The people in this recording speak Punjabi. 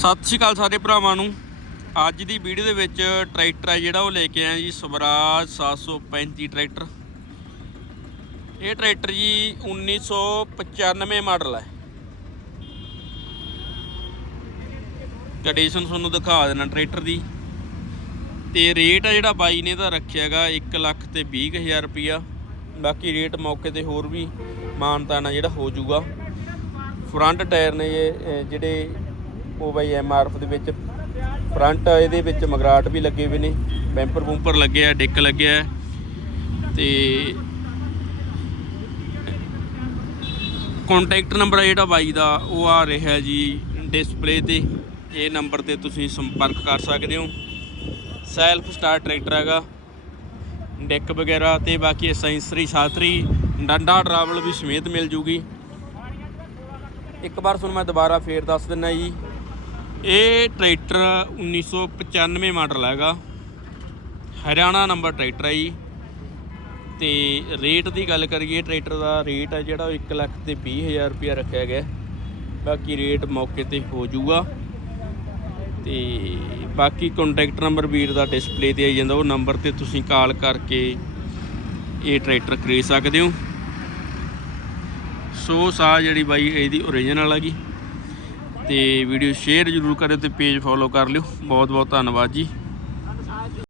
ਸਤਿ ਸ਼੍ਰੀ ਅਕਾਲ ਸਾਰੇ ਭਰਾਵਾਂ ਨੂੰ। ਅੱਜ ਦੀ ਵੀਡੀਓ ਦੇ ਵਿੱਚ ਟਰੈਕਟਰ ਹੈ ਜਿਹੜਾ ਉਹ ਲੈ ਕੇ ਆਇਆ ਜੀ, ਸਵਰਾਜ 735 ਟਰੈਕਟਰ। ਇਹ ਟਰੈਕਟਰ ਜੀ 1995 ਮਾਡਲ ਹੈ ਕੰਡੀਸ਼ਨ ਤੁਹਾਨੂੰ ਦਿਖਾ ਦੇਣਾ ਟਰੈਕਟਰ ਦੀ। ਤੇ ਰੇਟ ਆ ਜਿਹੜਾ ਬਾਈ ਨੇ ਤਾਂ ਰੱਖਿਆਗਾ 1 ਲੱਖ ਤੇ 20000 ਰੁਪਿਆ ਬਾਕੀ ਰੇਟ ਮੌਕੇ ਤੇ ਹੋਰ ਵੀ ਮਾਨਤਾਨਾ ਜਿਹੜਾ ਹੋ ਜਾਊਗਾ। ਫਰੰਟ ਟਾਇਰ ਨੇ ਇਹ ਜਿਹੜੇ ਉਹ ਬਾਈ ਐਮਆਰਐਫ ਦੇ ਵਿੱਚ ਫਰੰਟ ਇਹਦੇ ਵਿੱਚ ਮਗਰਾਟ ਵੀ ਲੱਗੇ ਹੋਏ ਨੇ ਬੈਂਪਰ ਬੂੰਪਰ ਲੱਗਿਆ, ਡਿੱਕ ਲੱਗਿਆ ਹੈ। ਤੇ ਕੰਟੈਕਟ ਨੰਬਰ ਹੈ ਜਿਹੜਾ ਬਾਈ ਦਾ, ਉਹ ਆ ਰਿਹਾ ਜੀ ਡਿਸਪਲੇ ਤੇ। ਇਹ ਨੰਬਰ ਤੇ ਤੁਸੀਂ ਸੰਪਰਕ ਕਰ ਸਕਦੇ ਹੋ। ਸੈਲਫ ਸਟਾਰਟ ਟਰੈਕਟਰ ਹੈਗਾ। ਡੈਕ ਵਗੈਰਾ ਤੇ ਬਾਕੀ ਅਸੈਂਸਰੀ ਸਾਤਰੀ, ਡੰਡਾ ਡਰਾਵਲ ਵੀ ਸਮੇਤ ਮਿਲ ਜੂਗੀ। ਇੱਕ ਵਾਰ ਤੁਹਾਨੂੰ ਮੈਂ ਦੁਬਾਰਾ ਫੇਰ ਦੱਸ ਦਿੰਨਾ ਜੀ। ਇਹ ਟਰੈਕਟਰ 1995 ਮਾਡਲ ਹੈਗਾ। ਹਰਿਆਣਾ ਨੰਬਰ ਟਰੈਕਟਰ ਹੈ ਜੀ। ਤੇ ਰੇਟ ਦੀ ਗੱਲ ਕਰੀਏ ਟਰੈਕਟਰ ਦਾ ਰੇਟ ਹੈ ਜਿਹੜਾ ਉਹ 1 ਲੱਖ ਤੇ 20000 ਰੁਪਇਆ ਰੱਖਿਆ ਗਿਆ। ਬਾਕੀ ਰੇਟ ਮੌਕੇ ਤੇ ਹੋ ਜਾਊਗਾ। ਤੇ ਬਾਕੀ ਕੰਟੈਕਟ ਨੰਬਰ ਵੀਰ ਦਾ ਡਿਸਪਲੇ ਤੇ ਆਈ ਜਾਂਦਾ। ਉਹ ਨੰਬਰ ਤੇ ਤੁਸੀਂ ਕਾਲ ਕਰਕੇ ਇਹ ਟਰੈਕਟਰ ਖਰੀਦ ਸਕਦੇ ਹੋ। ਸੋ ਸਾ ਜਿਹੜੀ ਬਾਈ, ਇਹਦੀ ਓਰੀਜਨਲ ਹੈਗੀ। ਤੇ ਵੀਡੀਓ ਸ਼ੇਅਰ ਜ਼ਰੂਰ ਕਰਿਓ ਤੇ ਪੇਜ ਫੋਲੋ ਕਰ ਲਿਓ। ਬਹੁਤ ਬਹੁਤ ਧੰਨਵਾਦ ਜੀ।